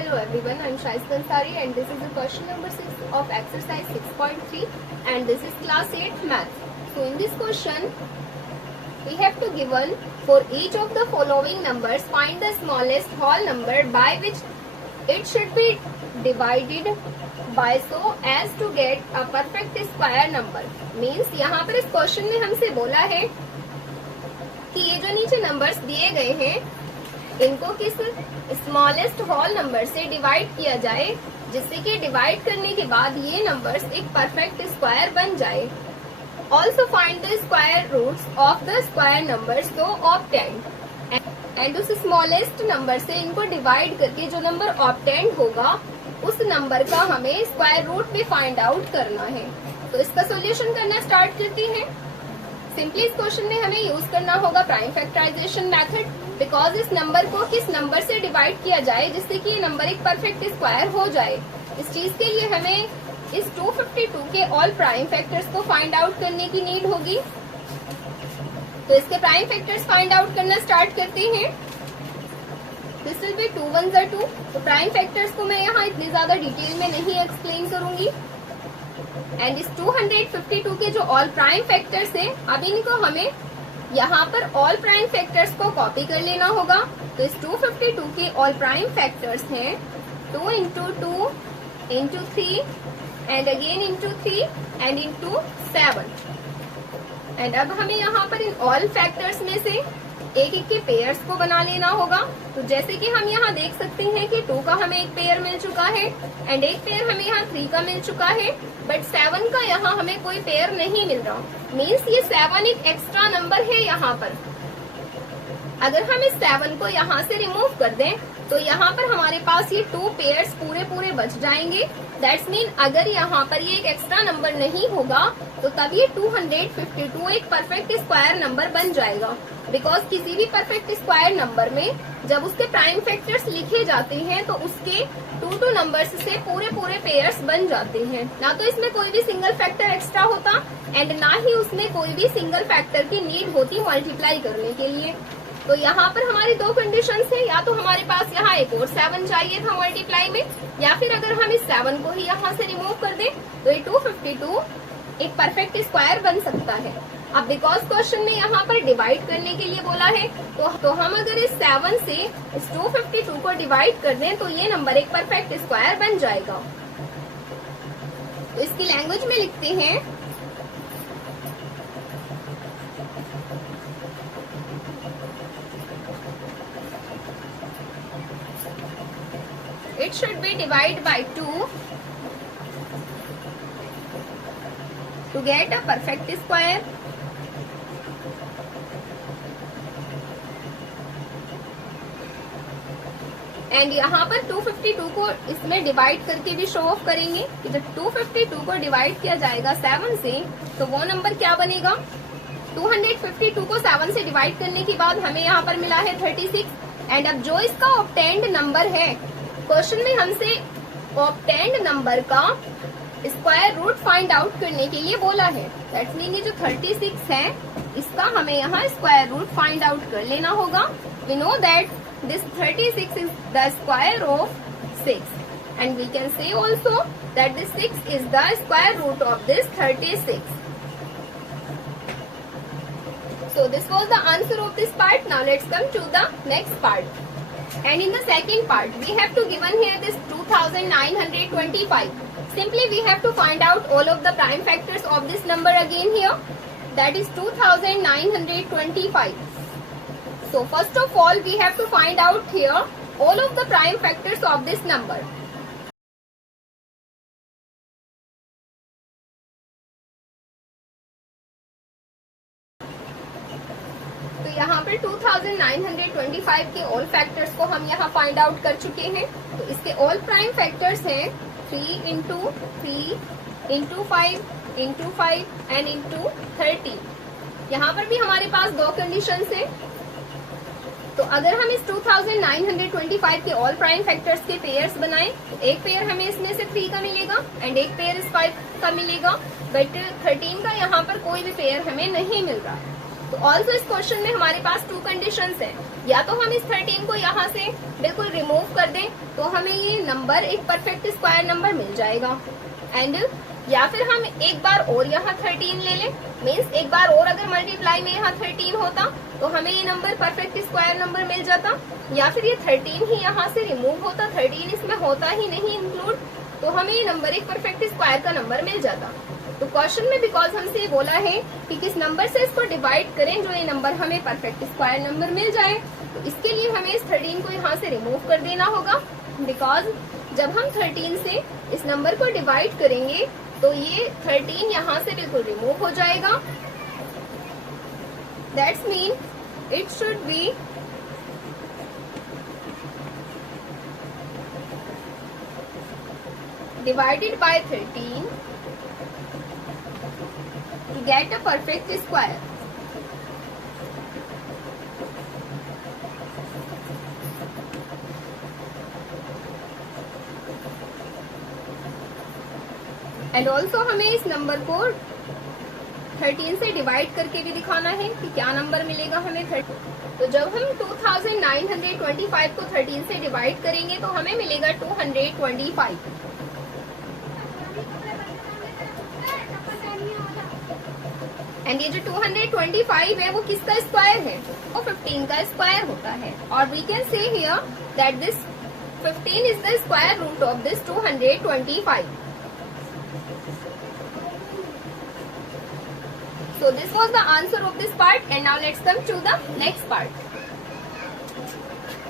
Hello everyone, I am Shaista Ansari and this is the question number 6 of exercise 6.3 and this is class 8 math. So in this question, we have to given for each of the following numbers, find the smallest whole number by which it should be divided by so as to get a perfect square number. Means यहाँ पर इस question में हमसे बोला है कि ये जो नीचे नंबर्स दिए गए हैं इनको किस स्मॉलेस्ट होल नंबर से डिवाइड किया जाए जिससे कि डिवाइड करने के बाद ये नंबर्स एक परफेक्ट स्क्वायर बन जाए. Also find the square roots of the square number so obtained and उस स्मॉलेस्ट नंबर से इनको डिवाइड करके जो नंबर ऑब्टेन्ड होगा उस नंबर का हमें स्क्वायर रूट भी फाइंड आउट करना है. तो इसका सोल्यूशन करना स्टार्ट करते हैं. सिंपली इस क्वेश्चन में हमें यूज करना होगा प्राइम फैक्टराइजेशन मेथड, बिकॉज इस नंबर को किस नंबर से डिवाइड किया जाए जिससे कि ये नंबर एक परफेक्ट स्क्वायर हो जाए. इस चीज के लिए हमें इस 252 के ऑल प्राइम फैक्टर्स को फाइंड आउट करने की नीड होगी. तो इसके प्राइम फैक्टर्स फाइंड आउट करना स्टार्ट करते हैं. This will be 2 1 2. तो प्राइम फैक्टर्स को मैं यहाँ इतनी ज्यादा डिटेल में नहीं एक्सप्लेन करूंगी. एंड इस 252 के जो ऑल प्राइम फैक्टर्स हैं, अब इनको हमें यहाँ पर ऑल प्राइम फैक्टर्स को कॉपी कर लेना होगा. तो इस 252 के ऑल प्राइम फैक्टर्स हैं 2 into 2 into 3 and again into 3 and into 7. And अब हमें यहाँ पर इन ऑल फैक्टर्स में से एक एक के पेयर्स को बना लेना होगा. तो जैसे कि हम यहाँ देख सकते हैं कि 2 का हमें एक पेयर मिल चुका है एंड एक पेयर हमें यहाँ 3 का मिल चुका है, बट 7 का यहाँ हमें कोई पेयर नहीं मिल रहा. मीन्स ये 7 एक एक्स्ट्रा नंबर है यहाँ पर. अगर हम इस 7 को यहाँ से रिमूव कर दें तो यहाँ पर हमारे पास ये 2 पेयर्स पूरे बच जाएंगे. दैट्स मीन अगर यहाँ पर ये एक एक्स्ट्रा नंबर नहीं होगा तो तब ये 252 एक परफेक्ट स्क्वायर नंबर बन जाएगा. बिकॉज किसी भी परफेक्ट स्क्वायर नंबर में जब उसके प्राइम फैक्टर्स लिखे जाते हैं तो उसके 2 नंबर्स से पूरे पेयर्स बन जाते हैं. ना तो इसमें कोई भी सिंगल फैक्टर एक्स्ट्रा होता एंड ना ही उसमें कोई भी सिंगल फैक्टर की नीड होती मल्टीप्लाई करने के लिए. तो यहाँ पर हमारी 2 कंडीशंस है, या तो हमारे पास यहाँ एक और 7 चाहिए था मल्टीप्लाई में, या फिर अगर हम इस 7 को ही यहाँ से रिमूव कर दें तो ये 252 एक परफेक्ट स्क्वायर बन सकता है. अब बिकॉज क्वेश्चन में यहाँ पर डिवाइड करने के लिए बोला है तो हम अगर इस 7 से इस 252 को डिवाइड कर दें तो ये नंबर एक परफेक्ट स्क्वायर बन जाएगा. तो इसकी लैंग्वेज में लिखते हैं it should be divided by 2 to get a perfect square. And यहाँ पर 252 को इसमें डिवाइड करके भी शो ऑफ करेंगे कि जब 252 को डिवाइड किया जाएगा 7 से तो वो नंबर क्या बनेगा. 252 को 7 से डिवाइड करने के बाद हमें यहाँ पर मिला है 36. एंड अब जो इसका ऑब्टेन्ड नंबर है, क्वेश्चन में हमसे ऑब्टेन्ड नंबर का स्क्वायर रूट फाइंड आउट करने के लिए बोला है. दैट्स मीन ये जो 36 है इसका हमें यहाँ स्क्वायर रूट फाइंड आउट कर लेना होगा. We know that this 36 is the square of 6 and we can say also that this 6 is the square root of this 36. So this was the answer of this part. Now let's come to the next part. And in the second part we have to given here this 2925. Simply we have to find out all of the prime factors of this number again here. That is 2925. So first of all we have to find out here all of the prime factors of this number. तो यहाँ पर 2925 के all factors को हम यहाँ find out कर चुके हैं. तो इसके ऑल प्राइम फैक्टर्स हैं 3 into 3 into 5 into 5 and into 30. यहाँ पर भी हमारे पास 2 कंडीशंस हैं. तो अगर हम इस 2925 के ऑल प्राइम फैक्टर्स के पेयर्स बनाएं तो एक पेयर हमें इसमें से 3 का मिलेगा एंड एक पेयर इस 5 का मिलेगा, बट 13 का यहाँ पर कोई भी पेयर हमें नहीं मिल रहा. तो ऑल्सो इस क्वेश्चन में हमारे पास 2 कंडीशंस है, या तो हम इस 13 को यहाँ से बिल्कुल रिमूव कर दें तो हमें ये नंबर एक परफेक्ट स्क्वायर नंबर मिल जाएगा, एंड या फिर हम एक बार और यहाँ 13 ले लें, मीन्स एक बार और अगर मल्टीप्लाई में यहाँ 13 होता तो हमें ये नंबर परफेक्ट स्क्वायर नंबर मिल जाता, या फिर ये 13 ही यहाँ से रिमूव होता, 13 इसमें होता ही नहीं इंक्लूड, तो हमें ये नंबर एक परफेक्ट स्क्वायर का नंबर मिल जाता। तो क्वेश्चन में बिकॉज हमसे ये बोला है कि किस नंबर से इसको डिवाइड करें जो ये नंबर हमें परफेक्ट स्क्वायर नंबर मिल जाए, तो इसके लिए हमें इस 13 को यहाँ से रिमूव कर देना होगा, बिकॉज जब हम 13 से इस नंबर को डिवाइड करेंगे तो ये 13 यहाँ से बिल्कुल रिमूव हो जाएगा। That's mean it should be divided by 13 to get a perfect square. And also हमें इस नंबर को 13 से डिवाइड करके भी दिखाना है कि क्या नंबर मिलेगा हमें 13। तो जब हम 2925 को 13 से डिवाइड करेंगे तो हमें मिलेगा 225। एंड ये जो 225 है वो किसका स्क्वायर है, वो 15 का स्क्वायर होता है, और we can say here that this 15 is the square root of this 225। So this was the answer of this part, and now let's come to the next part.